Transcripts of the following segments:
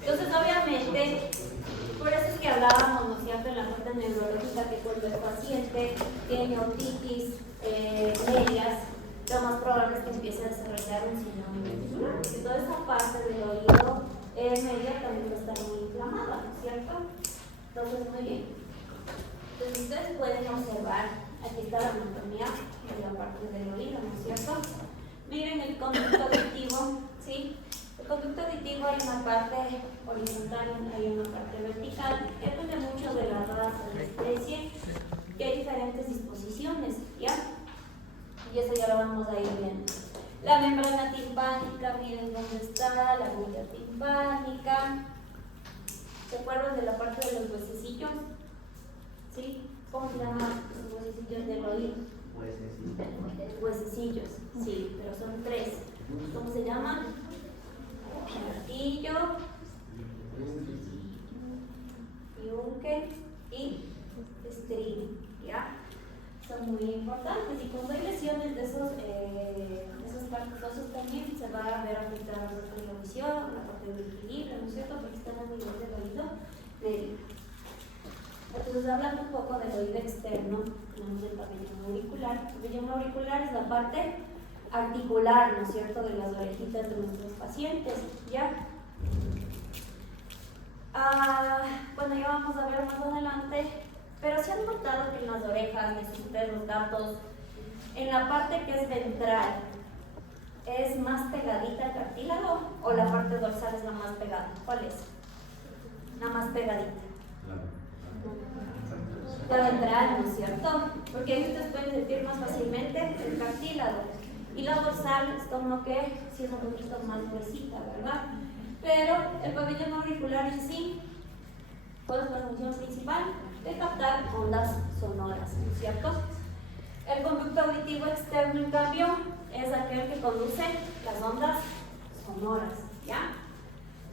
Entonces, obviamente, por eso es que hablábamos, ¿no es cierto?, en la parte neurológica, que cuando el paciente tiene otitis medias, lo más probable es que empiece a desarrollar un síndrome vestibular, porque toda esa parte del oído media también está muy inflamada, ¿no es cierto? Entonces, muy bien. Entonces, ustedes pueden observar, aquí está la anatomía de la parte del oído, ¿no es cierto? Miren el conducto auditivo, ¿sí? El conducto auditivo hay una parte horizontal y hay una parte vertical. Depende mucho de la raza, de la especie, que hay diferentes disposiciones, ¿ya? Y eso ya lo vamos a ir viendo. La membrana timpánica, miren dónde está, la aguja timpánica. ¿Se acuerdan de la parte de los huesecillos? ¿Sí? ¿Cómo se llaman los huesecillos del oído? Huesecillos, sí, pero son tres. ¿Cómo se llaman? Martillo, yunque y estribo, ¿ya? Son muy importantes, y cuando hay lesiones de esas partes óseas también se va a ver afectada la parte de la visión, la parte del equilibrio, ¿no es cierto? Porque están a nivel del oído medio. Entonces, hablando un poco del oído externo, tenemos el pabellón auricular. El pabellón auricular es la parte articular, ¿no es cierto?, de las orejitas de nuestros pacientes, ¿ya? Bueno, ya vamos a ver más adelante, pero ¿se han notado que en las orejas de sus perros, gatos, en la parte que es ventral, es más pegadita el cartílago, o la parte dorsal es la más pegada? ¿Cuál es? La más pegadita. La ventral, ¿no es cierto? Porque ahí ustedes pueden sentir más fácilmente el cartílago. Y la dorsal es como que sí es un poquito más gruesita, ¿verdad? Pero el pabellón auricular en sí, ¿cuál es la función principal? De captar ondas sonoras, ¿no es cierto? El conducto auditivo externo, en cambio, es aquel que conduce las ondas sonoras, ¿ya?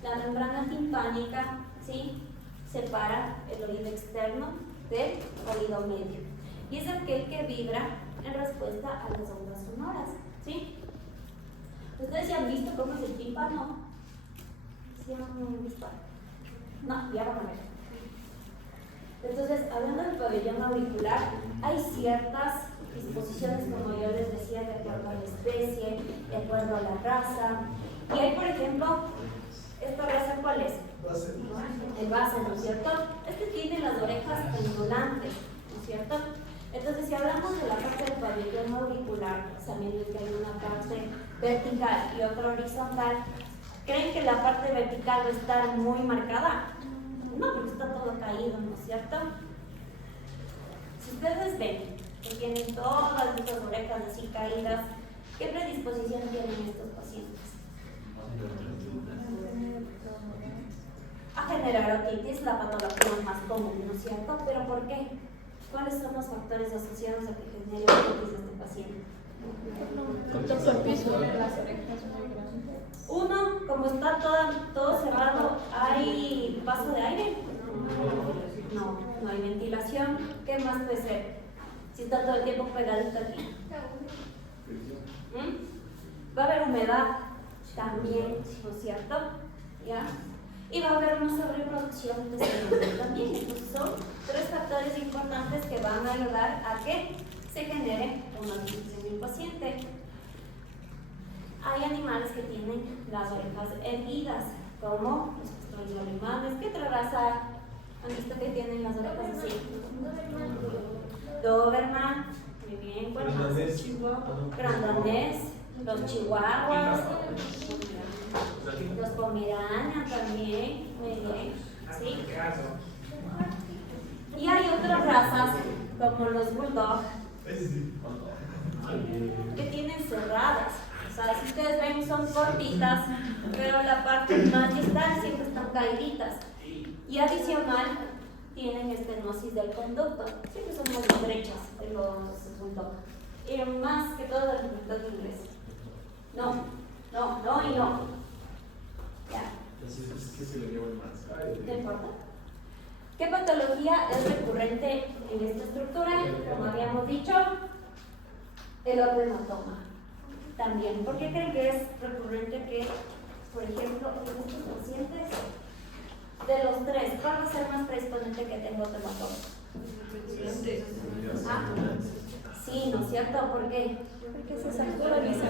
La membrana timpánica, ¿sí?, separa el oído externo del oído medio. Y es aquel que vibra en respuesta a las ondas sonoras, ¿sí? ¿Ustedes ya han visto cómo es el tímpano? ¿Sí han visto? No, ya van a ver. Entonces, hablando del pabellón auricular, hay ciertas disposiciones, como yo les decía, de acuerdo a la especie, de acuerdo a la raza. Y hay, por ejemplo, ¿esta raza cuál es? El base, ¿no es cierto? Este tiene las orejas pendulantes, ¿no es cierto? Entonces, si hablamos de la parte del pabellón auricular, sabiendo que hay una parte vertical y otra horizontal, ¿creen que la parte vertical va a estar muy marcada? No, porque está todo caído, ¿no es cierto? Si ustedes ven que tienen todas estas orejas así caídas, ¿qué predisposición tienen estos pacientes? A generar otitis, la patología más común, ¿no es cierto? ¿Pero por qué? ¿Cuáles son los factores asociados a que genere otitis este paciente? Contacto al piso, las orejas muy grandes. Uno, como está todo cerrado, ¿hay paso de aire? No, no hay ventilación. ¿Qué más puede ser? Si está todo el tiempo pegadito aquí. Va a haber humedad también, ¿no es cierto? ¿Ya? Y va a haber una sobreproducción de serotonina también. Entonces son tres factores importantes que van a ayudar a que se genere una otitis en el paciente. Hay animales que tienen las orejas erguidas, como los pastores alemanes. ¿Qué otra raza han visto que tienen las orejas así? Doberman, muy bien, ¿cuál más? Grandonés, los chihuahuas, los pomerania también, muy bien, ¿sí? Y hay otras razas, como los bulldog, que tienen cerradas. O sea, si ustedes ven, son cortitas, pero la parte más distal siempre están caíditas. Y adicional, tienen estenosis del conducto. Siempre son más estrechas de los bulldog. Y más que todo del bulldog inglés. No y no. Ya. Entonces, ¿qué se le lleva más? No importa. ¿Qué patología es recurrente en esta estructura? Como habíamos dicho, el otro hematoma. También, ¿por qué creen que es recurrente que, por ejemplo, en estos pacientes, de los tres, ¿cuál va a ser más predisponente que tenga otro hematoma? ¿Ah? Sí, ¿no es cierto? ¿Por qué? Porque se satura y se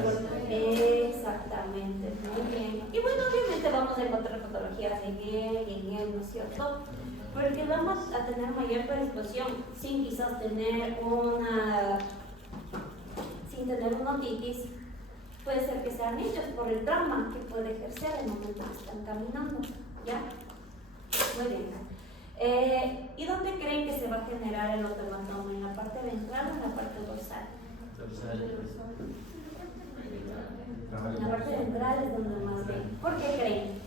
Exactamente, muy bien. Y bueno, obviamente vamos a encontrar patologías en él, ¿no es cierto? Porque vamos a tener mayor predisposición sin quizás tener una otitis. Puede ser que sean ellos por el trauma que puede ejercer en el momento que están caminando, ¿ya? Muy bien. ¿Y dónde creen que se va a generar el otomatoma? ¿En la parte ventral o en la parte dorsal? En la parte ventral es donde más ven. ¿Por qué creen?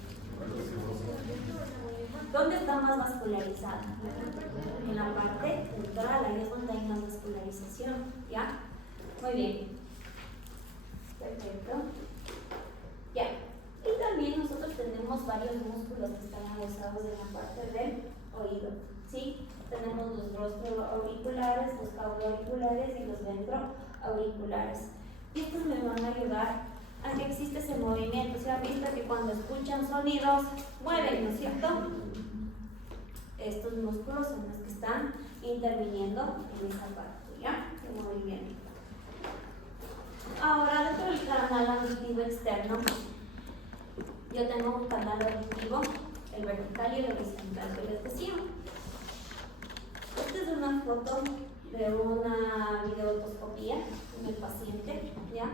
¿Dónde está más vascularizada? En la parte ventral, ahí es donde hay más vascularización, ¿ya? Muy bien. Perfecto. Ya. Y también nosotros tenemos varios músculos que están adosados en la parte del oído, ¿sí? Tenemos los rostroauriculares, los caudoauriculares y los ventroauriculares. Y estos me van a ayudar a que existe ese movimiento. Se ha visto que cuando escuchan sonidos, mueven, ¿no es cierto? Estos músculos son los que están interviniendo en esa parte, ¿ya? De movimiento. Ahora, dentro del canal auditivo externo, yo tengo un canal auditivo, el vertical y el horizontal que les decía. Esta es una foto de una videotoscopía en el paciente, ¿ya?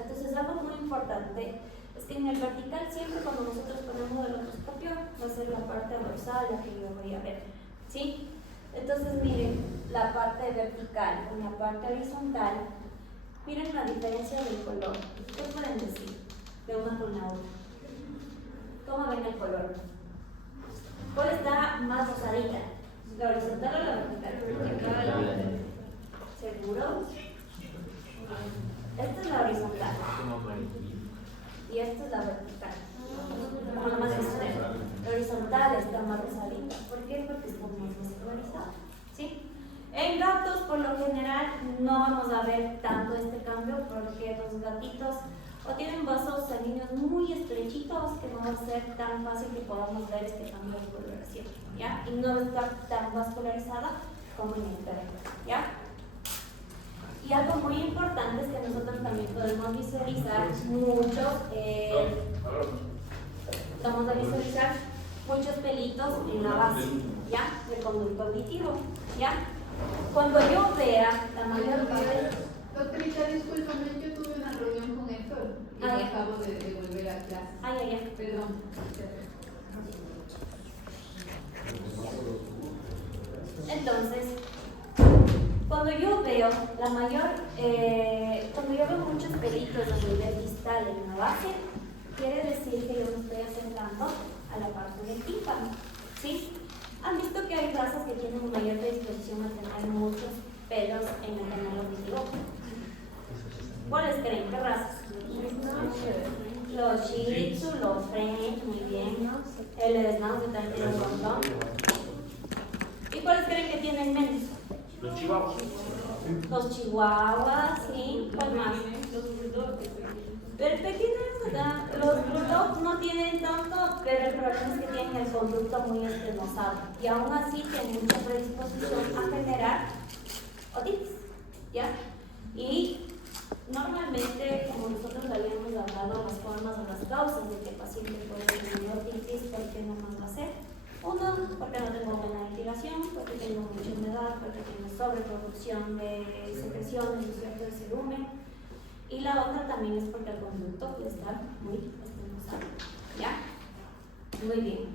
Entonces, algo muy importante es que en el vertical, siempre cuando nosotros ponemos el otoscopio, va a ser la parte dorsal la que yo voy a ver, ¿sí? Entonces, miren, la parte vertical con la parte horizontal, miren la diferencia del color. ¿Qué pueden decir de una con la otra? ¿Cómo ven el color? ¿Cuál está más rosadita? ¿La horizontal o la vertical? ¿Seguros? Esta es la horizontal y esta es la vertical. Una más extrema. La horizontal está más rosadita. ¿Por qué? Porque está más vascularizada, ¿sí? En gatos, por lo general, no vamos a ver tanto este cambio porque los gatitos o tienen vasos sanguíneos muy estrechitos que no va a ser tan fácil que podamos ver este cambio de coloración, ¿ya? Y no va a estar tan vascularizada como en el perro, ¿ya? Y algo muy importante es que nosotros también podemos visualizar vamos a visualizar muchos pelitos en la base, ¿ya? Del conducto auditivo, ¿ya? Cuando yo vea la mayor parte... Doctorita, discúlpame, yo tuve una reunión con Héctor y acabo de volver a clase. Perdón. Entonces, cuando yo veo muchos pelitos a nivel distal en la base, quiere decir que yo me estoy acercando a la parte del tímpano, ¿sí? ¿Han visto que hay razas que tienen mayor predisposición a tener muchos pelos en el canal auditivo? ¿Cuáles creen? ¿Qué razas? Los Shih Tzu, los French, muy bien. El Schnauzer también tiene un montón. ¿Y cuáles creen que tienen menos? Los chihuahuas. Los chihuahuas, ¿sí? ¿Cuál más? Pero los bulldogs no tienen tanto, pero el problema es que tienen el conducto muy estenosado y aún así tienen mucha predisposición a generar otitis, ¿ya? Y normalmente, como nosotros habíamos hablado, las formas o las causas de que el paciente puede tener otitis, ¿por qué no más va a ser? Uno, porque no tengo buena ventilación, porque tengo mucha humedad, porque tengo sobreproducción de secreciones, ¿no es cierto?, de cerumen. Y la otra también es porque el conducto puede estar muy estenosado, ¿ya? Muy bien.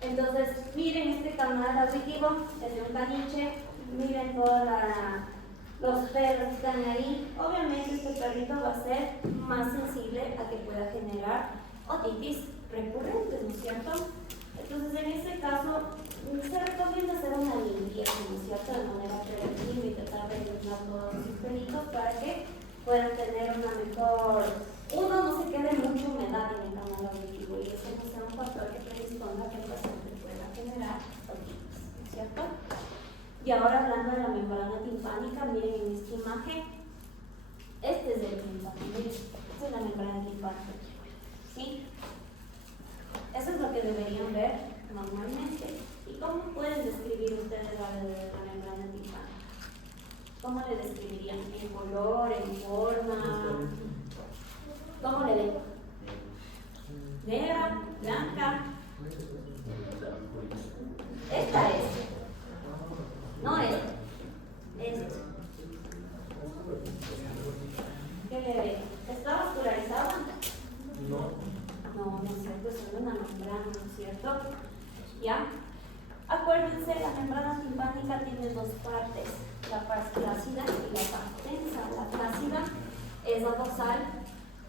Entonces, miren este canal auditivo, es de un caniche, miren todos los pelos que están ahí. Obviamente este perrito va a ser más sensible a que pueda generar otitis recurrentes, ¿no es cierto? Entonces, en este caso, se recomienda hacer una limpieza, ¿no es cierto?, de manera preventiva y tratar de eliminar todos sus pelitos para que puedan tener una mejor... Uno, no se quede mucha humedad en el canal auditivo y eso no sea un factor que predisponga a que el paciente pueda generar otitis, ¿no es cierto? Y ahora, hablando de la membrana timpánica, miren en imagen, este es el tímpano, esta es la membrana timpánica, ¿sí? Eso es lo que deberían ver normalmente. ¿Y cómo pueden describir ustedes la membrana timpánica? ¿Cómo le describirían? ¿En color, en forma? ¿Cómo le ven? ¿Negra? ¿Blanca? Esta es. No es. Esta. ¿Qué le ve? ¿Está vascularizada? No es cierto, es solo una membrana, ¿no es cierto? ¿Ya? Acuérdense, la membrana timpánica tiene dos partes, la parte plácida y la parte tensa. La plácida es la dorsal.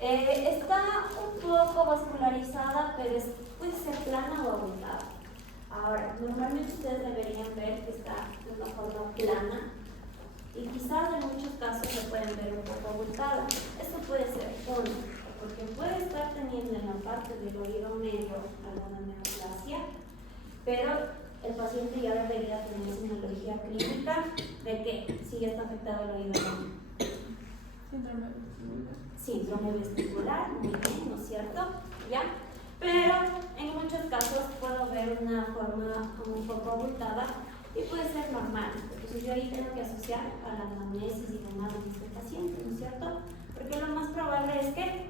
Está un poco vascularizada, pero puede ser plana o abultada. Ahora, normalmente ustedes deberían ver que está de una forma plana y quizás en muchos casos se pueden ver un poco abultada. Esto puede ser uno, porque puede estar teniendo en la parte del oído medio alguna neoplasia, pero el paciente ya debería tener señalogía clínica de que sí está afectado el oído medio. Síndrome vestibular, muy bien, ¿no es cierto? ¿Ya? Pero en muchos casos puedo ver una forma un poco abultada y puede ser normal. Entonces yo ahí tengo que asociar a la anamnesis y demás de este paciente, ¿no es cierto? Porque lo más probable es que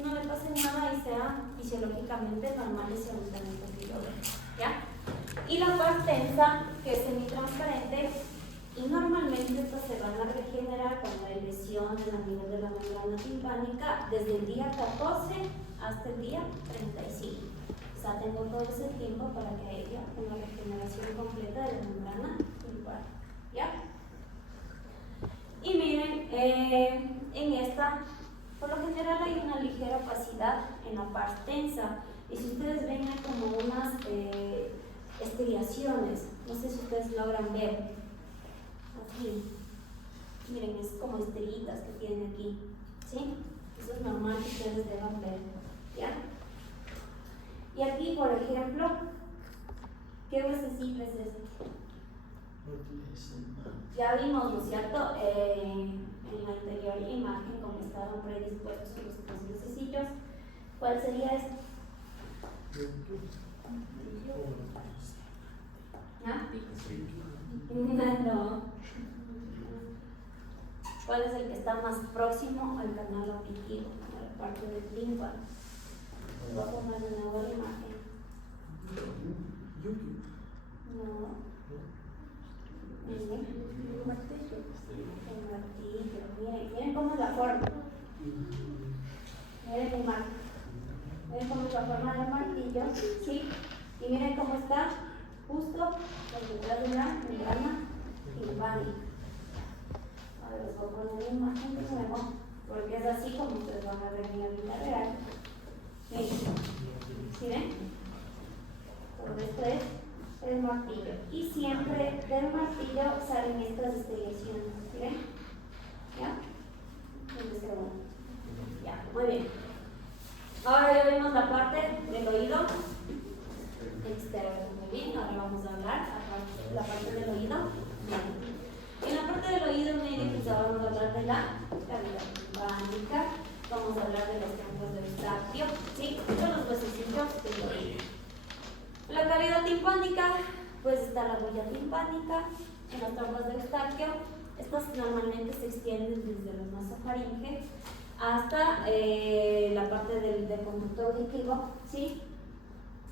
no le pase nada y sea fisiológicamente normal ese abultamiento que yo veo, ¿ya? Y la parte tensa, que es semitransparente, y normalmente estas se van a regenerar cuando hay lesiones a nivel de la membrana timpánica desde el día 14 hasta el día 35. O sea, tengo todo ese tiempo para que haya una regeneración completa de la membrana timpánica, ¿ya? Y miren, en esta, por lo general hay una ligera opacidad en la parte tensa. Y si ustedes ven, hay como unas estriaciones, no sé si ustedes logran ver. Aquí, miren, es como estrellitas que tienen aquí, ¿sí? Eso es normal que ustedes deban ver, ¿ya? Y aquí, por ejemplo, ¿qué huesecito es este? Ya vimos, ¿no es cierto? En la anterior imagen, cómo estaban predispuestos los tres huesecillos. ¿Cuál sería este? ¿Ah? No. ¿Cuál es el que está más próximo al canal auditivo, a la parte del tímpano? Voy a poner de nuevo la imagen. No. Miren. El martillo. Miren cómo es la forma. Miren la imagen. Miren cómo es la forma del martillo, ¿sí? Y miren cómo está justo por detrás de la membrana timpánica. Ahora les voy a poner la imagen de nuevo, porque es así como ustedes van a ver en la vida real. ¿Sí ven? Todo esto es el martillo. Y siempre del martillo salen estas estriaciones. ¿Sí ven? ¿Ya? Ya, muy bien. Ahora ya vimos la parte del oído externo. Muy bien, ahora vamos a hablar la parte del oído medio. En la parte del oído medio pues vamos a hablar de la cavidad timpánica, vamos a hablar de los campos de Eustaquio, ¿sí? Son los huesecillos del oído. La cavidad timpánica, pues está la huella timpánica, en las trompas de Eustaquio. Estas normalmente se extienden desde la nasofaringe hasta la parte del conducto auditivo, ¿sí?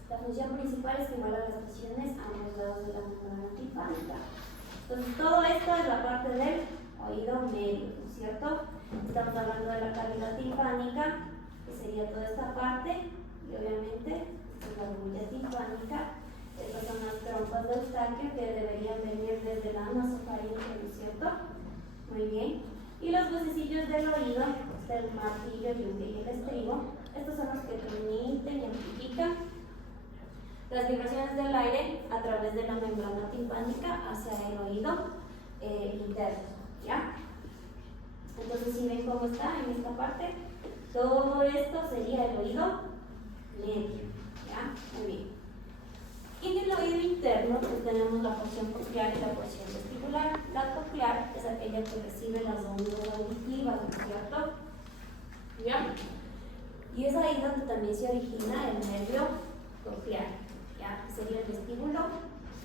La función principal es igualar las presiones a ambos lados de la membrana timpánica. Entonces, todo esto es la parte del oído medio, ¿no es cierto? Estamos hablando de la cavidad timpánica, que sería toda esta parte, y obviamente, esta es la huella timpánica. Estas son las trompas de Eustaquio que deberían venir desde la nasofaringe, ¿no es cierto? Muy bien. Y los huesecillos del oído, está el martillo, el yunque y el estribo. Estos son los que transmiten y amplifican las vibraciones del aire a través de la membrana timpánica hacia el oído interno, ¿ya? Entonces, si ven cómo está en esta parte, todo esto sería el oído medio, ¿ya? Muy bien. Y en el oído interno pues tenemos la porción coclear y la porción vestibular. vestibular. La coclear es aquella que recibe las ondas auditivas, ¿no es cierto? ¿Ya? Y es ahí donde también se origina el nervio coclear, ¿ya? Sería el vestíbulo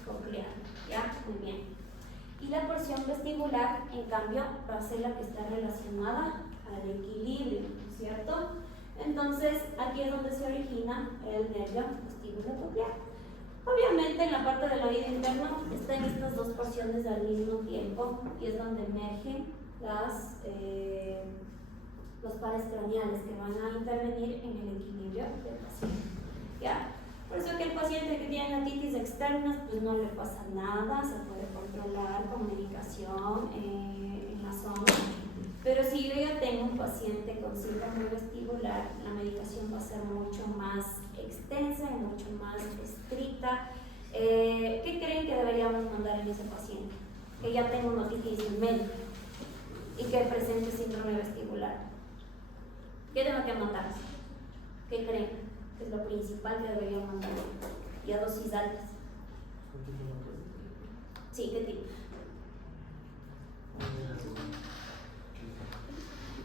coclear, ¿ya? Muy bien. Y la porción vestibular, en cambio, va a ser la que está relacionada al equilibrio, ¿no es cierto? Entonces, aquí es donde se origina el nervio vestíbulo coclear. Obviamente, en la parte del oído interno están estas dos porciones al mismo tiempo y es donde emergen los pares craneales que van a intervenir en el equilibrio del paciente, ¿ya? Por eso que el paciente que tiene otitis externas, pues no le pasa nada, se puede controlar con medicación en la zona. Pero si yo ya tengo un paciente con síndrome vestibular, la medicación va a ser mucho más extensa y mucho más estricta. ¿Qué creen que deberíamos mandar en ese paciente? Que ya tenga una otitis media y que presente síndrome vestibular. ¿Qué tengo que mandar? ¿Qué creen? Es lo principal que debería mandar. Y a dosis altas. Sí, ¿qué tipo?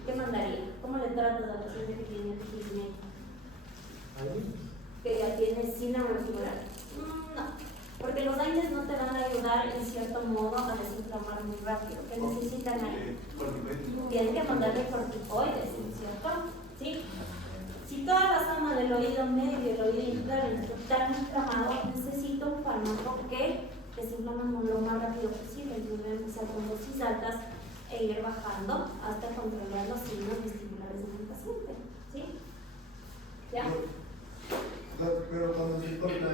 ¿Qué mandaría? ¿Cómo le tratas a la paciente que tiene otitis media? Que ya tiene síndrome vestibular. No, porque los AINES no te van a ayudar en cierto modo a desinflamar muy rápido. ¿Qué necesitan ahí? Tienen que mandarle corticoides, ¿no es cierto? ¿Sí? Si toda la zona del oído medio y el oído interno está tan inflamado, necesito un fármaco que desinflame lo más rápido posible. Yo voy a empezar con dosis altas e ir bajando hasta controlar los signos vestibulares en el paciente. ¿Sí? ¿Ya? Pero cuando se corta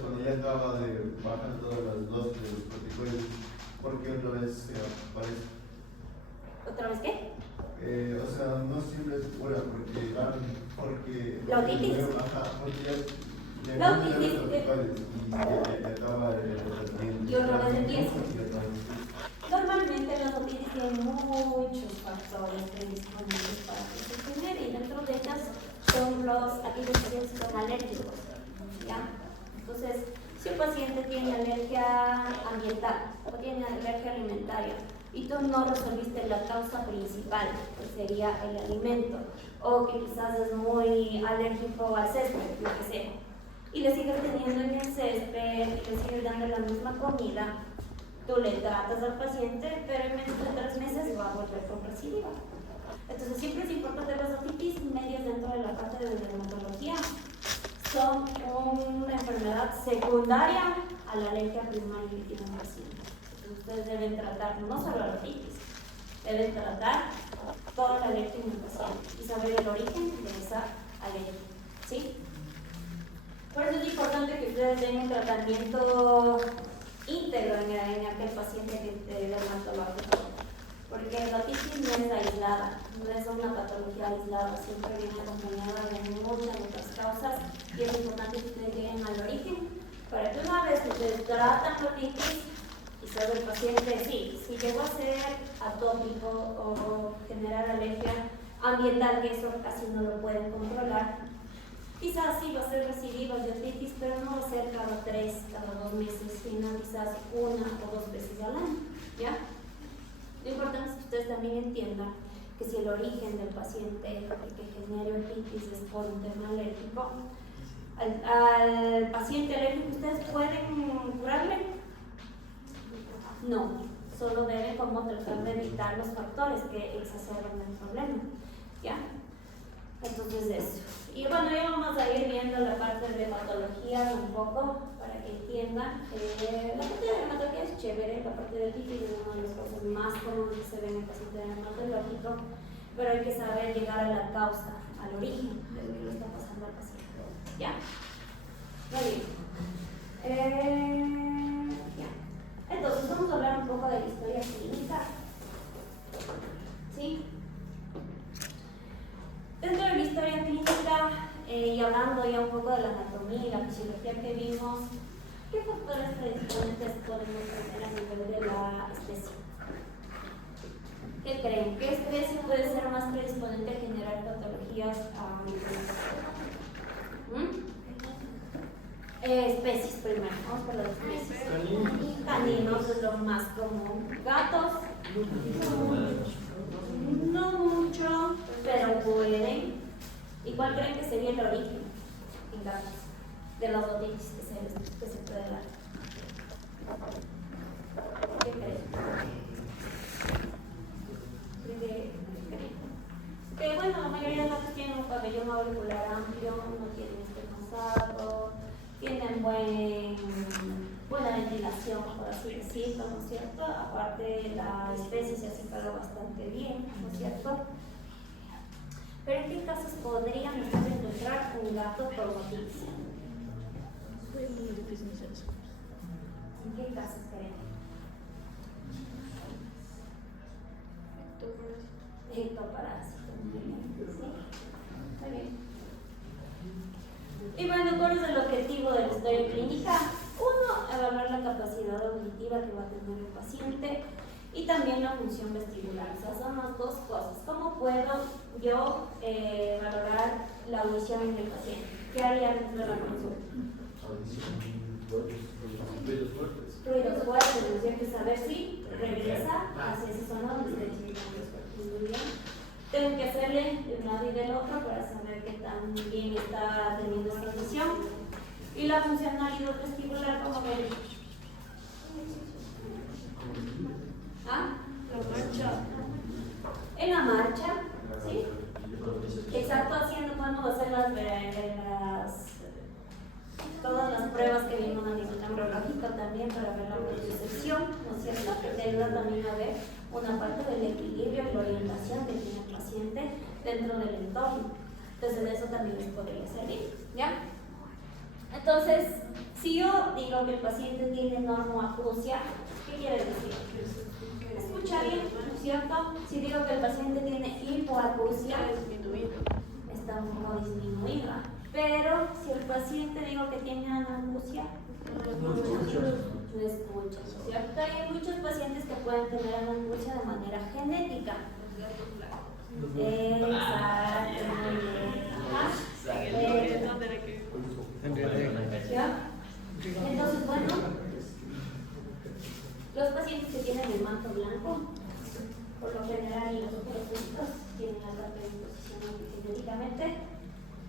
cuando ya acaba de bajar todas las dosis de los corticoides, ¿por qué otra vez aparece? ¿Otra vez qué? O sea, no siempre es cura porque ¿La otitis? La otitis y acaba el tratamiento. Y otra vez empieza. Normalmente las otitis tienen muchos factores predisponibles para que se genere y dentro de ellas son aquellos pacientes que son alérgicos, ¿ya? Entonces, si un paciente tiene alergia ambiental o tiene alergia alimentaria y tú no resolviste la causa principal, que sería el alimento, o que quizás es muy alérgico al césped, lo que sea, y le sigues teniendo en el césped y le sigues dando la misma comida, tú le tratas al paciente, pero en menos de 3 meses va a volver con recidiva. Entonces siempre es importante las otitis medias dentro de la parte de dermatología. Son una enfermedad secundaria a la alergia primaria que tiene un paciente. Entonces ustedes deben tratar no solo la otitis, deben tratar toda la alergia en el paciente y saber el origen de esa alergia. ¿Sí? Por eso es importante que ustedes den un tratamiento íntegro en aquel paciente que dermatológico. Porque la otitis no es aislada, no es una patología aislada, siempre viene acompañada de muchas otras causas y es importante que ustedes lleguen al origen para que una vez que ustedes tratan la otitis y sabe el paciente, si llegó a ser atópico o generar alergia ambiental, que eso casi no lo pueden controlar, quizás sí va a ser recidiva de otitis, pero no va a ser cada 3, cada 2 meses, sino quizás 1 o 2 veces al año, ¿ya? Lo importante es que ustedes también entiendan que si el origen del paciente que genere otitis es por un tema alérgico, al paciente alérgico ustedes pueden curarle. No, solo deben como tratar de evitar los factores que exacerban el problema, ¿ya? Entonces eso. Y bueno, ya vamos a ir viendo la parte de patología un poco para que entiendan. La parte de dermatología es chévere, la parte de otitis es una de las cosas más comunes que se ve en el paciente dermatológico, pero hay que saber llegar a la causa, al origen de lo que le está pasando al paciente. ¿Ya? Muy bien. Ya. Entonces vamos a hablar un poco de la historia clínica. ¿Sí? Dentro de la historia clínica y hablando ya un poco de la anatomía y la fisiología que vimos, ¿qué factores predisponentes podemos tener a nivel de la especie? ¿Qué creen? ¿Qué especie puede ser más predisponente a generar patologías a nivel de especies primero? Vamos por las especies. Caninos es lo más común. Gatos, no mucho, pero pueden. ¿Y cuál creen que sería el origen en gatos de la otitis que se puede dar? ¿Qué creen? Que bueno, la mayoría de gatos tienen un pabellón auricular amplio, no tienen esternozado, tienen buena ventilación, por así decirlo, ¿no es cierto? Aparte, la especie se acicala bastante bien, ¿no es cierto? Pero ¿en qué casos podrían ustedes encontrar un gato con otitis? ¿En qué casos creen? Ectoparásito. ¿Sí? Muy bien. Y bueno, ¿cuál es el objetivo de la historia clínica? Uno, evaluar la capacidad auditiva que va a tener el paciente y también la función vestibular. O sea, son las dos cosas. ¿Cómo puedo yo valorar la audición en el paciente? ¿Qué haría dentro de la consulta? Ruidos fuertes, ¿no es cierto? Saber si regresa hacia esa zona donde está escuchando los fuertes. Muy bien. Tengo que hacerle de un lado y del otro para saber qué tan bien está teniendo esta audición. Y la funcionalidad vestibular, ¿cómo ven? ¿Ah? La marcha. En la marcha, ¿sí? Exacto, haciendo, podemos hacer todas las pruebas que vimos a nivel neurológico también para ver la propriocepción, ¿no es cierto? Que te ayuda también a ver una parte del equilibrio y la orientación que tiene el paciente dentro del entorno. Entonces, eso también les podría servir, ¿ya? Entonces, si yo digo que el paciente tiene normoacusia, ¿qué quiere decir? Escucha bien, ¿no es cierto? Si digo que el paciente tiene hipoacusia, está un poco disminuida. Pero si el paciente digo que tiene anacusia, no escucha, ¿cierto? Hay muchos pacientes que pueden tener anacusia de manera genética. Entonces, bueno, los pacientes que tienen el manto blanco, por lo general, y los otros puntos tienen alta predisposición genéticamente,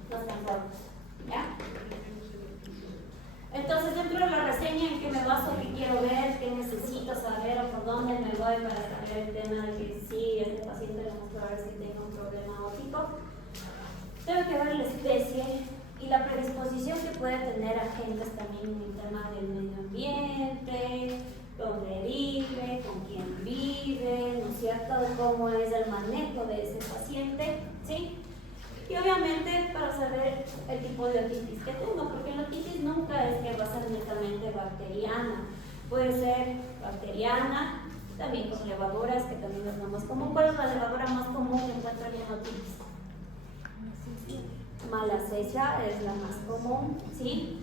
no están gordos, ¿ya? Entonces, dentro de la reseña, ¿en qué me baso? ¿Qué quiero ver? ¿Qué necesito saber? ¿O por dónde me voy para saber el tema de que sí, este paciente lo más probable es que tenga un problema óptico? Tengo que ver la especie y la predisposición que puede tener agentes también en el tema del medio ambiente, dónde vive, con quién vive, ¿no es cierto? Cómo es el manejo de ese paciente, ¿sí? Y obviamente para saber el tipo de otitis que tengo, porque la otitis nunca es que va a ser netamente bacteriana. Puede ser bacteriana, también con levaduras, que también es lo más común. ¿Cuál es la levadura más común que encuentran en otitis? Malassezia es la más común, ¿sí?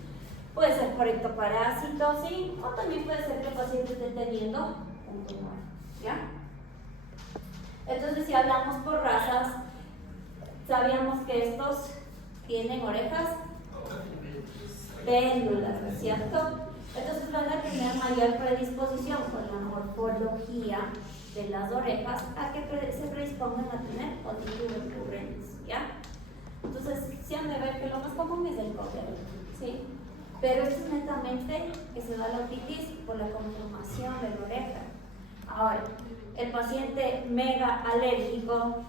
Puede ser por ectoparásito, ¿sí? O también puede ser que el paciente esté teniendo un tumor, ¿ya? Entonces, si hablamos por razas, sabíamos que estos tienen orejas péndulas, ¿no es cierto? Entonces van a tener mayor predisposición por la morfología de las orejas a que se predispongan a tener otitis recurrentes, ¿ya? Entonces, si han de ver que lo más común es el cóctel, ¿sí? Pero esto es netamente que se da la otitis por la conformación de la oreja. Ahora, el paciente mega alérgico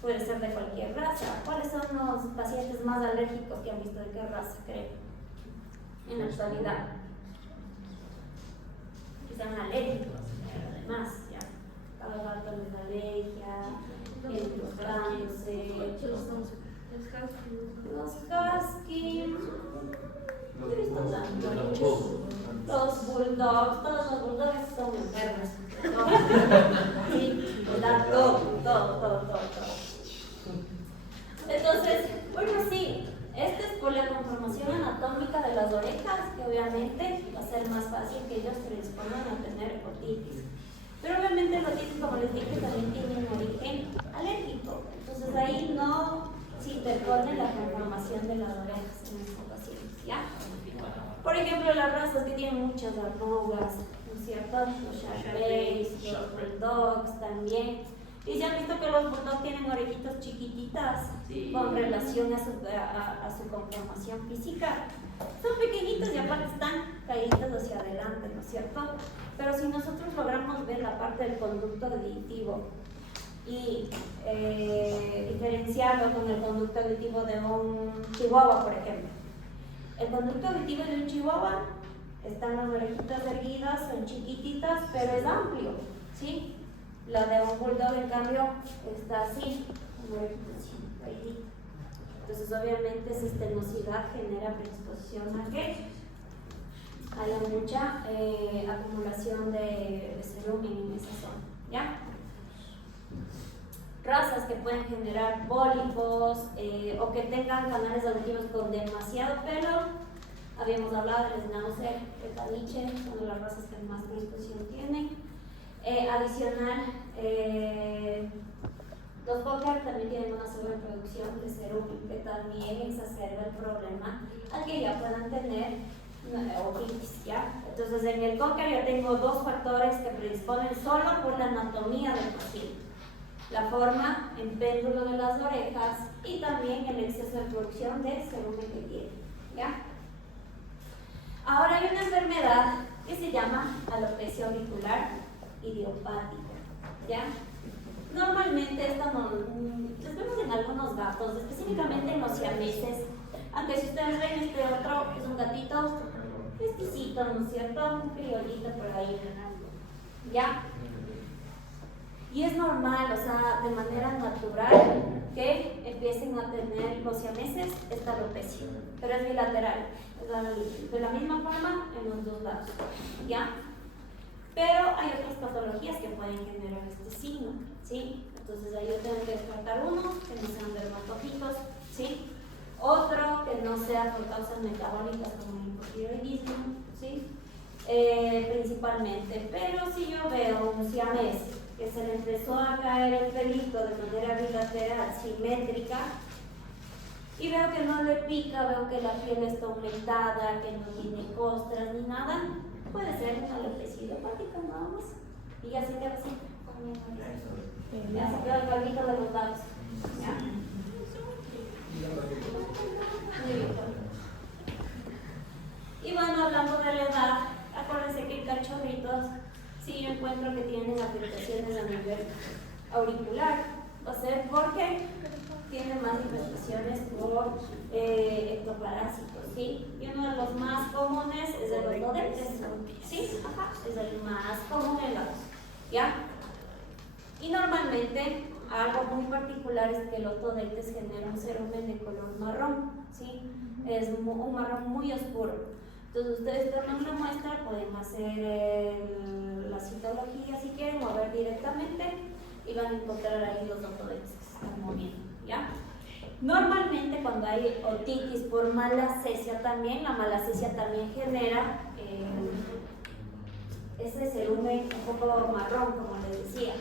puede ser de cualquier raza. ¿Cuáles son los pacientes más alérgicos que han visto? ¿De qué raza creen? En la actualidad. Que sean alérgicos, además, ya. Cada gato les da alergia, frustrándose. Los husky. No he visto tanto. Los bulldogs, todos los bulldogs son enfermos. Sí, les da todo. Entonces, bueno, sí, esto es por la conformación anatómica de las orejas, que obviamente va a ser más fácil que ellos se dispongan a tener otitis. Pero obviamente la otitis, como les dije, también tiene un origen alérgico. Entonces ahí no se interpone la conformación de las orejas en estos pacientes, ¿ya? Por ejemplo, las razas que tienen muchas arrugas, ¿no es es cierto? Los Sharpeis, los Bulldogs también. Y se han visto que los Bulldogs tienen orejitas chiquititas con relación a su conformación física. Son pequeñitos y aparte están caídos hacia adelante, ¿no es cierto? Pero si nosotros logramos ver la parte del conducto auditivo y diferenciarlo con el conducto auditivo de un chihuahua, por ejemplo. El conducto auditivo de un chihuahua están las orejitas erguidas, son chiquititas, pero es amplio, ¿sí? La de un bulldog, en cambio, está así, una orejita así, caídita. Entonces, obviamente, esa estenosidad genera predisposición a que haya mucha acumulación de cerumen en esa zona, ¿ya? Razas que pueden generar pólipos o que tengan canales auditivos con demasiado pelo. Habíamos hablado del Schnauzer, el caniche, son de las razas que más predisposición tienen. Adicional, los Cocker también tienen una sobreproducción de cerumen que también exacerba el problema al que ya puedan tener otitis, ¿ya? Entonces en el Cocker yo tengo dos factores que predisponen solo por la anatomía del paciente. La forma en péndulo de las orejas y también el exceso de producción de cerumen que tiene, ¿ya? Ahora hay una enfermedad que se llama alopecia auricular idiopática, ¿ya? Normalmente esto los vemos en algunos gatos, específicamente en los siameses, aunque si ustedes ven este otro es un gatito exquisito, ¿no es cierto? Un criollito por ahí, ¿ya? Y es normal, o sea, de manera natural que empiecen a tener los siameses esta alopecia, pero es bilateral, es de la misma forma en los dos lados, ¿ya? Pero hay otras patologías que pueden generar este signo, ¿sí? Entonces ahí yo tengo que descartar uno, que no sean dermatocitos, ¿sí? Otro que no sea por causas metabólicas como el hipotiroidismo, ¿sí? Principalmente, pero si yo veo un siamés que se le empezó a caer el pelito de manera bilateral, simétrica, y veo que no le pica, veo que la piel está aumentada, que no tiene costras ni nada, puede ser una alopecia idiopática nada más. Y ya se queda así. Ya se queda el calvito de los lados. ¿Ya? Muy bien. Y bueno, hablando de la edad, acuérdense que cachorritos, si yo encuentro que tienen afectaciones a nivel auricular, va a ser porque tienen más infestaciones por ectoparásitos, ¿sí? Y uno de los más comunes es el otodetes, ¿sí? Ajá, es el más común en gatos, ¿ya? Y normalmente algo muy particular es que el otodetes genera un cerumen de color marrón, ¿sí? Es un marrón muy oscuro. Entonces ustedes toman una muestra, pueden hacer la citología si quieren o ver directamente y van a encontrar ahí los otodetes que se están moviendo, ¿ya? Normalmente cuando hay otitis por malacesia también, la malacesia también genera ese cerumen un poco marrón, como les decía.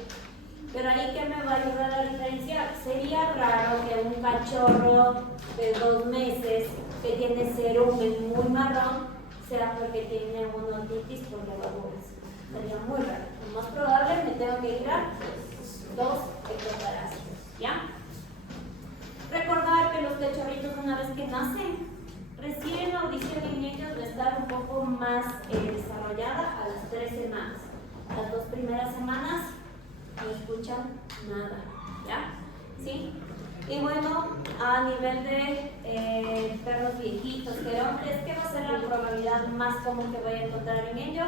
Pero ahí, ¿qué me va a ayudar a diferenciar? Sería raro que un cachorro de 2 meses que tiene cerumen muy marrón sea porque tiene una otitis por levaduras. Sería muy raro. Lo más probable me tengo que ir a 2 ectoparásitos, ¿ya? Recordar que los cachorritos una vez que nacen, reciben la audición en ellos va a estar un poco más desarrollada a las 3 semanas. Las 2 primeras semanas no escuchan nada, ¿ya? ¿Sí? Y bueno, a nivel de perros viejitos, de hombres, ¿qué va a ser la probabilidad más común que voy a encontrar en ellos?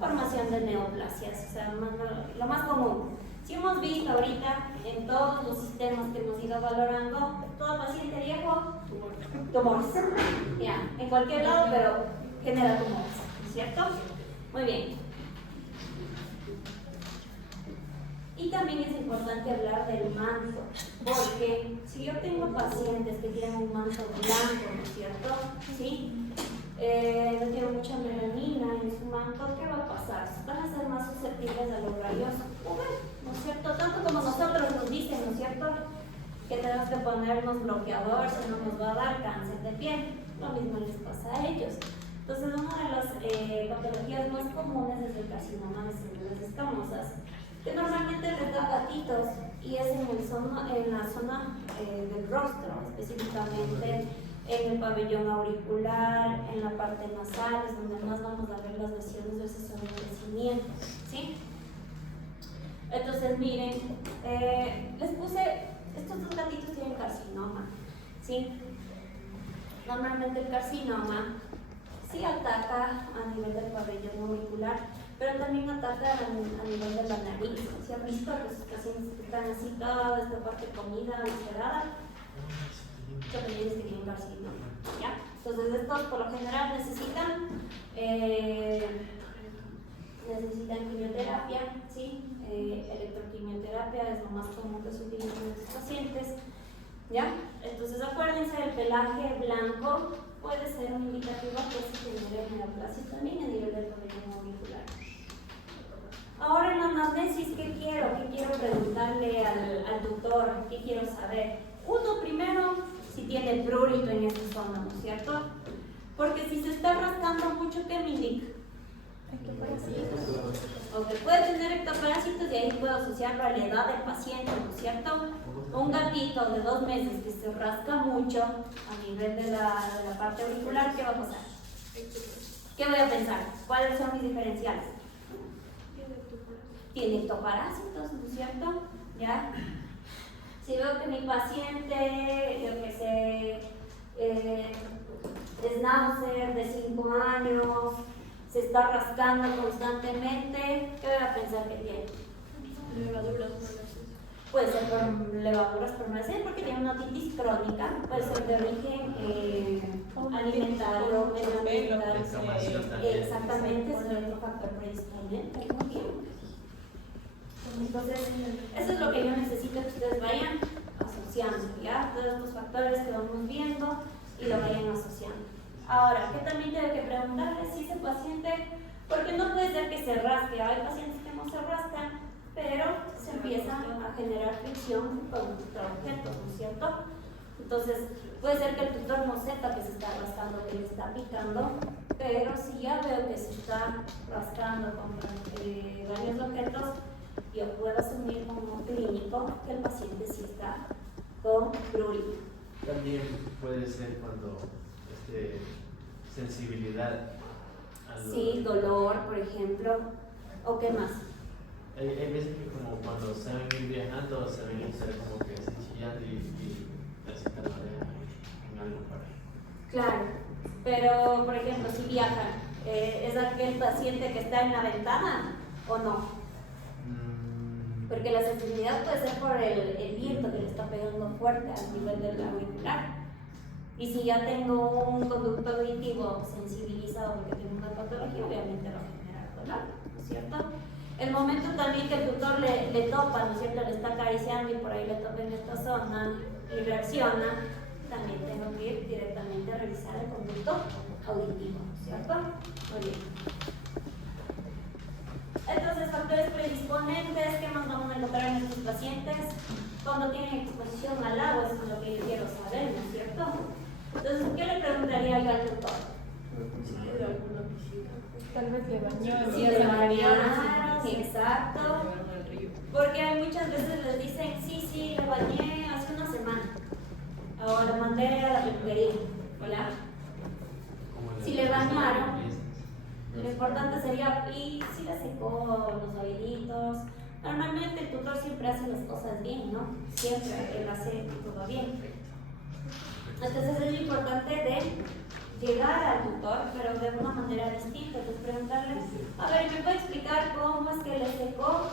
Formación de neoplasias, o sea, lo más común. Si hemos visto ahorita en todos los sistemas que hemos ido valorando, todo paciente viejo, tumores. Ya, en cualquier lado, pero genera tumores, ¿cierto? Muy bien. Y también es importante hablar del manto, porque si yo tengo pacientes que tienen un manto blanco, ¿no es cierto? ¿Sí? No tienen mucha melanina en su manto, ¿qué va a pasar? Van a ser más susceptibles a los rayos UV, ¿no es cierto? Tanto como nosotros nos dicen, ¿no es cierto? Que tenemos que ponernos bloqueadores, que no nos va a dar cáncer de piel. Lo mismo les pasa a ellos. Entonces, una de las patologías más comunes es el carcinoma de células escamosas, que normalmente les da gatitos y es en la zona del rostro, específicamente en el pabellón auricular, en la parte nasal, es donde más vamos a ver las lesiones del sensor de crecimiento, ¿sí? Entonces, miren, les puse, estos dos gatitos tienen carcinoma, ¿sí? Normalmente el carcinoma sí ataca a nivel del pabellón auricular, pero también ataca a nivel de la nariz. ¿Se han visto los pacientes que están así, toda esta parte comida ulcerada? También tienen carcinoma, ¿ya? Entonces estos por lo general necesitan quimioterapia, ¿sí? Electroquimioterapia es lo más común que se utiliza en estos pacientes, ¿ya? Entonces acuérdense, el pelaje blanco puede ser un indicativo que se genere neoplasia también a nivel del pabellón auricular. Ahora en la anamnesis, ¿qué quiero preguntarle al tutor? ¿Qué quiero saber? Uno, primero, si tiene prurito en esta zona, ¿no es cierto? Porque si se está rascando mucho, ¿qué me indica? O que puede tener ectoparásitos y ahí puedo asociarlo a la edad del paciente, ¿no es cierto? Un gatito de 2 meses que se rasca mucho a nivel de la parte auricular, ¿qué va a pasar? ¿Qué voy a pensar? ¿Cuáles son mis diferenciales? Tiene ectoparásitos, ¿no es cierto? ¿Ya? Si veo que mi paciente, yo que sé, es náusea de 5 años, se está rascando constantemente, ¿qué voy a pensar que tiene? Levaduras. Puede ser por levaduras permanentes porque tiene una otitis crónica, puede ser de origen alimentario, medioambiental. Exactamente, es otro factor predisponente al mismo tiempo. Entonces, eso es lo que yo necesito que ustedes vayan asociando, ¿ya? Todos estos factores que vamos viendo y lo vayan asociando. Ahora, ¿qué también tengo que preguntarles si ese paciente, porque no puede ser que se rasque, hay pacientes que no se rascan, pero se empieza a generar fricción con otro objeto, ¿no es cierto? Entonces, puede ser que el tutor no sepa que se está rascando, que le está picando, pero si ya veo que se está rascando con varios objetos, yo puedo asumir como clínico que el paciente sí está con prurito. También puede ser cuando sensibilidad al Sí, dolor, por ejemplo, o qué más. Hay veces que como cuando se ven ir viajando, se ven ser como que se chillan y necesitan en algo para. Claro, pero por ejemplo, si viajan, ¿es aquel paciente que está en la ventana o no? Porque la sensibilidad puede ser por el viento que le está pegando fuerte al nivel del auricular. Y si ya tengo un conducto auditivo sensibilizado porque tengo una patología, obviamente va a generar dolor, ¿no es cierto? El momento también que el tutor le topa, ¿no es cierto? Le está acariciando y por ahí le topa en esta zona y reacciona, también tengo que ir directamente a revisar el conducto auditivo, ¿no es cierto? Muy bien. Entonces, factores predisponentes, ¿qué más vamos a encontrar en estos pacientes? Cuando tienen exposición al agua, eso es lo que yo quiero saber, ¿no es cierto? Entonces, ¿qué le preguntaría yo al tutor? Tal vez le bañó. Si le bañaron, exacto. Porque muchas veces les dicen, sí, le bañé hace una semana. O le mandé a la peluquería, ¿verdad? Si le bañaron, lo importante sería, y si le secó los oíditos. Normalmente el tutor siempre hace las cosas bien, ¿no? Siempre él hace todo bien. Entonces es importante de llegar al tutor, pero de una manera distinta. Entonces preguntarle, a ver, ¿me puede explicar cómo es que le secó?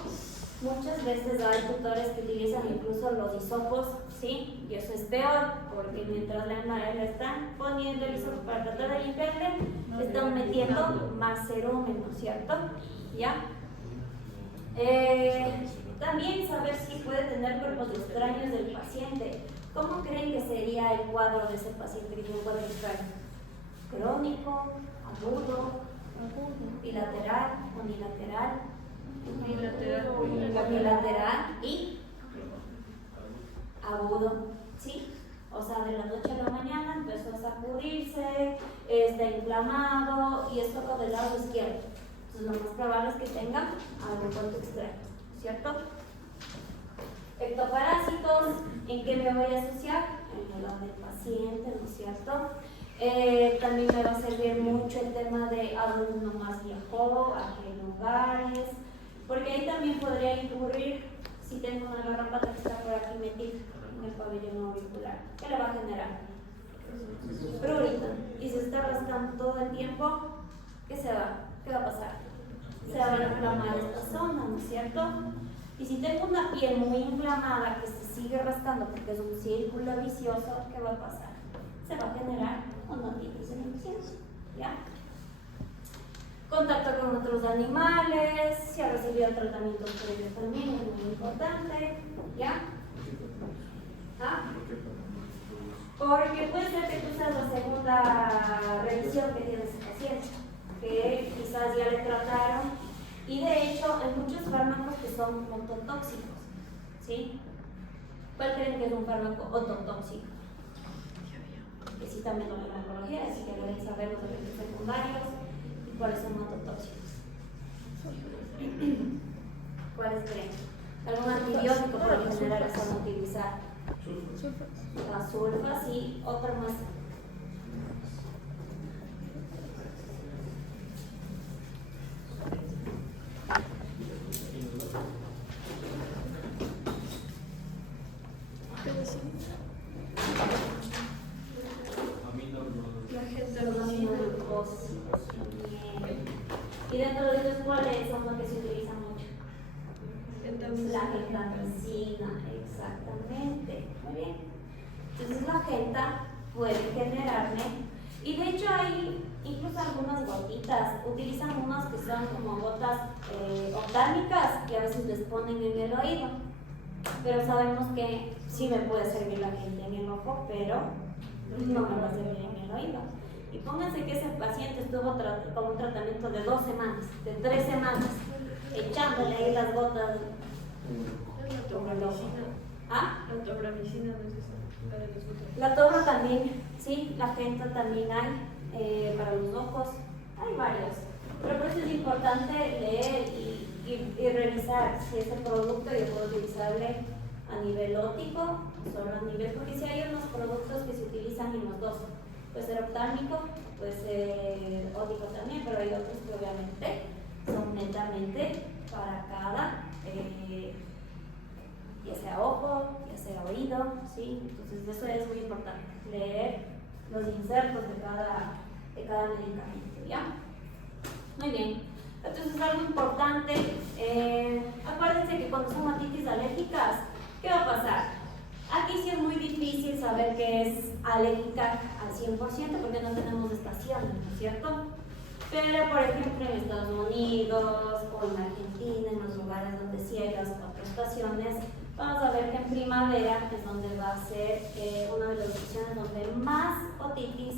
Muchas veces hay tutores que utilizan incluso los hisopos, ¿sí? Y eso es peor, porque mientras le están poniendo el hisopo para tratar de limpiarle, están metiendo más cerumen, ¿no es cierto? ¿Ya? También saber si puede tener cuerpos extraños del paciente. ¿Cómo creen que sería el cuadro de ese paciente que tiene un cuadro extraño? ¿Crónico, agudo, bilateral, unilateral? Unilateral y agudo, ¿sí? O o sea, de la noche a la mañana empezó a sacudirse, está inflamado y es todo del lado izquierdo. Entonces lo más probable es que tenga aeropuerto externo, ¿cierto? Ectoparásitos, ¿en qué me voy a asociar? En el lado del paciente, ¿no es cierto? También me va a servir mucho el tema de a dónde nomás viajó, a qué lugares, porque ahí también podría incurrir si tengo una garrapata que está por aquí metida en el pabellón auricular. ¿Qué le va a generar? Prurito. Y si se está rascando todo el tiempo, ¿qué va a pasar? Se va a inflamar esta zona, ¿no es cierto? Y si tengo una piel muy inflamada que se sigue rascando porque es un círculo vicioso, ¿qué va a pasar? Se va a generar otitis en el cielo, ¿ya? Contacto con otros animales, si ha recibido tratamiento previo también es muy importante, ¿ya? ¿Ah? Porque puede ser que tú seas la segunda revisión que tiene ese paciente, que quizás ya le trataron, y de hecho hay muchos fármacos que son ototóxicos, ¿sí? ¿Cuál creen que es un fármaco ototóxico? Que sí también lo ven en oncología, así que deben saber los efectos secundarios y cuáles son ototóxicos. ¿Cuáles creen? ¿Algún antibiótico por lo general se van a utilizar? La sulfa, sí, otra más. Y dentro de ellos, ¿cuáles son los que se utilizan mucho? La gentamicina, exactamente. Muy bien. Entonces la genta puede generarme, y de hecho hay incluso algunas gotitas, utilizan unas que son como gotas oftálmicas que a veces les ponen en el oído, pero sabemos que sí me puede servir la genta en el ojo, pero no me va a servir en el oído. Y pónganse que ese paciente estuvo con un tratamiento de 2 semanas, de 3 semanas, echándole ahí las gotas. ¿Ah? La tobra también, sí, la genta también hay, para los ojos, hay varios. Pero por eso es importante leer y revisar si ese producto yo puedo utilizarle a nivel óptico, solo a nivel, porque si hay unos productos que se utilizan en los dos. Puede ser oftálmico, puede ser óptico también, pero hay otros que obviamente son netamente para cada, ya sea ojo, ya sea oído, ¿sí? Entonces eso es muy importante, leer los insertos de cada medicamento, ¿ya? Muy bien, entonces algo importante, acuérdense que cuando son otitis alérgicas, ¿qué va a pasar? Aquí sí es muy difícil saber que es alérgica al 100% porque no tenemos estaciones, ¿no es cierto? Pero, por ejemplo, en Estados Unidos o en Argentina, en los lugares donde sí hay las 4 estaciones, vamos a ver que en primavera es donde va a ser una de las opciones donde más otitis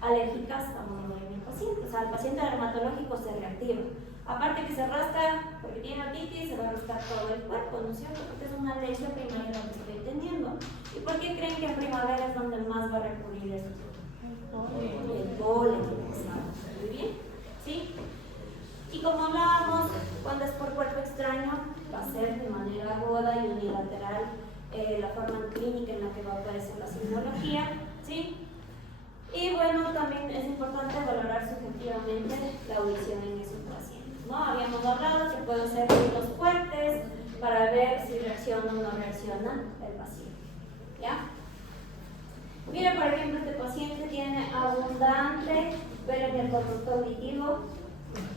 alérgicas vamos a ver en el paciente. O sea, el paciente dermatológico se reactiva. Aparte que se rasca porque tiene otitis, se va a rascar todo el cuerpo, ¿no es cierto? Porque es una alergia primaria la que estoy teniendo. ¿Y por qué creen que en primavera es donde más va a recurrir esto? El polen. Muy bien, ¿sí? Y como hablábamos, cuando es por cuerpo extraño, va a ser de manera aguda y unilateral la forma clínica en la que va a aparecer la simbología, ¿sí? Y bueno, también es importante valorar subjetivamente la audición en esos pacientes, ¿no? Habíamos hablado que pueden ser ruidos fuertes para ver si reacciona o no reacciona el paciente, ¿ya? Mira, por ejemplo, este paciente tiene abundante pelo en el conducto auditivo.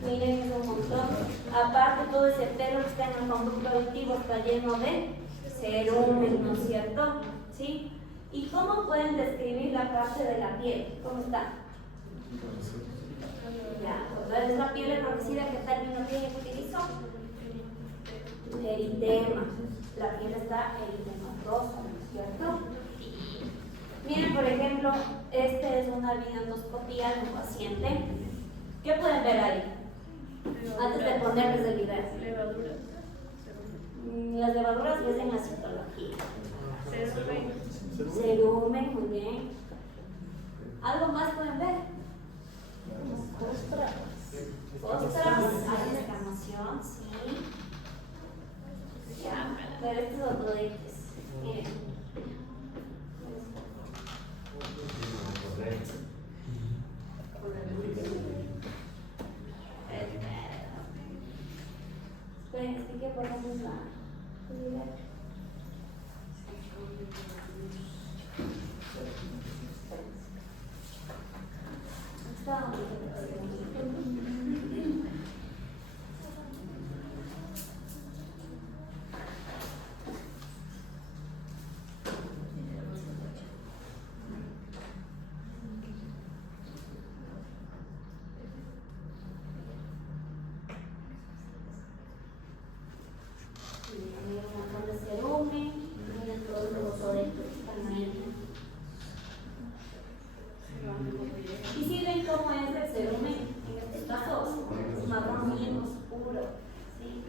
Miren, es un montón. Aparte, todo ese pelo que está en el conducto auditivo está lleno de cerumen, ¿no es cierto? ¿Sí? ¿Y cómo pueden describir la parte de la piel? ¿Cómo está? Ya, es la piel enrojecida. ¿Qué término tiene que utilizó? Eritema. La piel está eritematosa, ¿no es cierto? Miren, por ejemplo, este es una videoendoscopía de un paciente. ¿Qué pueden ver ahí? Antes de ponerles el video. Levaduras. Las levaduras ves en la citología. Cerumen, Pero este es otro de estos. Miren. Esperen, es que ponemos la. Y si ven cómo es el cerumen, en este caso es marrón bien oscuro. ¿Sí?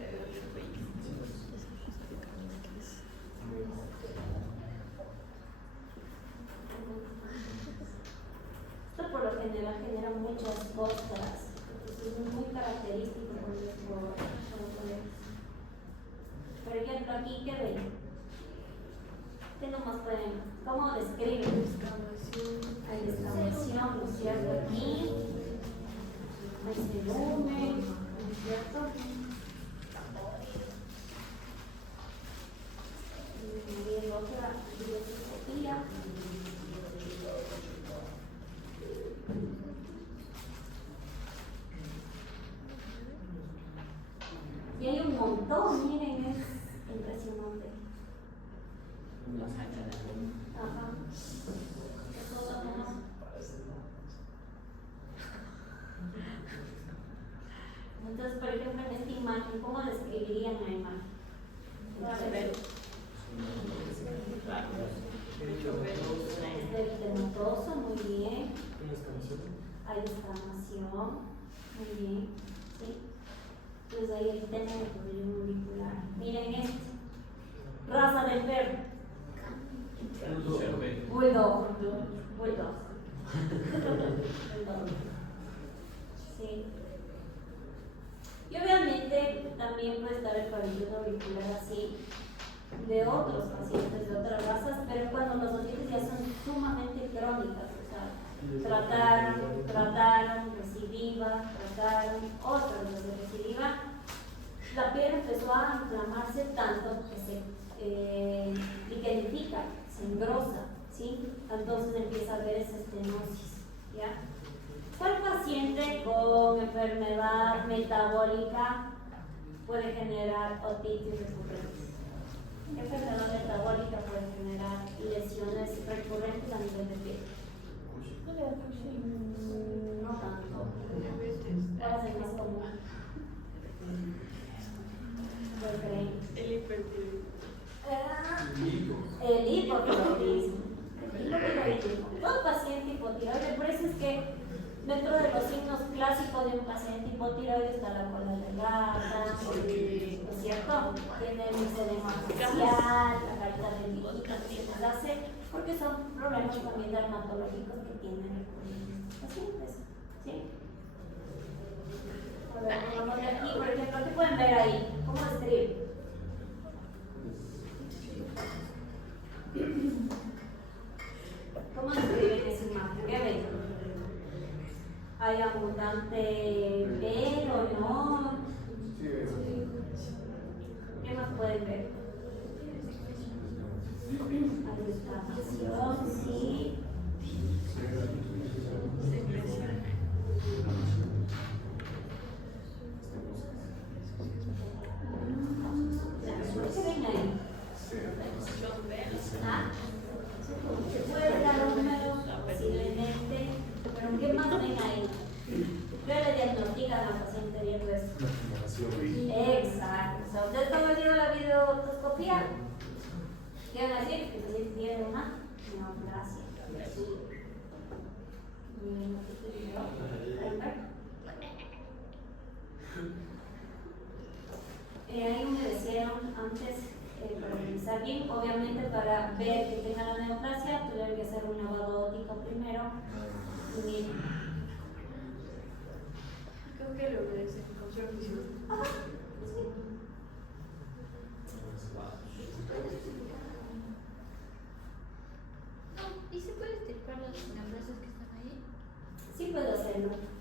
Esto por lo general genera muchas costras, entonces es muy característico con los colegas. Por ejemplo, aquí, ¿qué ven? ¿Qué nomás pueden? ¿Cómo describen? Hay descamación, ¿no es cierto? Aquí hay cerumen, ¿no es cierto? Y otra filosofía. Y hay un montón, miren, es impresionante. Ajá. Entonces, por ejemplo, en esta imagen, ¿cómo describirían la imagen? Es dermatoso, muy bien. Hay descamación, muy bien. ¿Sí? Entonces ahí el tema del problema auricular. Miren este. Raza de perro. Bulldog. Bulldog. Sí. Y obviamente también puede estar el pabellón auricular así de otros pacientes de otras razas, pero cuando las otitis ya son sumamente crónicas, o sea, trataron, recidiva, trataron, otra vez de recidiva, la piel empezó a inflamarse tanto que se liquedifica, se engrosa, ¿sí? Entonces empieza a haber esa estenosis, ¿ya? ¿Cuál paciente con enfermedad metabólica puede generar otitis recurrente? ¿Qué enfermedad metabólica puede generar lesiones recurrentes a nivel de piel? No tanto. ¿Cuál es el más común? ¿Cuál creen? El hipertiroidismo. El hipotiroidismo. Todo paciente hipotiroide, por eso es que dentro de los signos clásicos de un paciente hipotiroide está la cola delgada, ¿no es cierto? Tiene el edema facial, la carita de viejita que se nos hace, porque son problemas también dermatológicos que tienen los pacientes, ¿sí? A ver, vamos de aquí, por ejemplo, ¿qué pueden ver ahí? ¿Cómo escribir? ¿Cómo escriben esa imagen? ¿Qué ven? ¿Hay abundante pelo, no? ¿Qué más pueden ver? Hay descamación, sí. ¿Qué ven ahí? ¿Ah? ¿Se puede dar un número? Posiblemente. ¿Pero qué más ven ahí? ¿Qué le diagnostican al paciente viendo esto? Exacto. O sea, ¿ustedes han visto la videotoscopía? ¿Qué van a decir? Que el paciente tiene una neoplasia. Ahí me decían antes, para revisar bien, obviamente para ver que tenga la neoplasia, tuvieron que hacer un lavado óptico primero. Y Creo que lo obedece con su oficina. sí. cancelados. No, ¿y se puede estirpar los brazos que están ahí? Sí puedo hacerlo.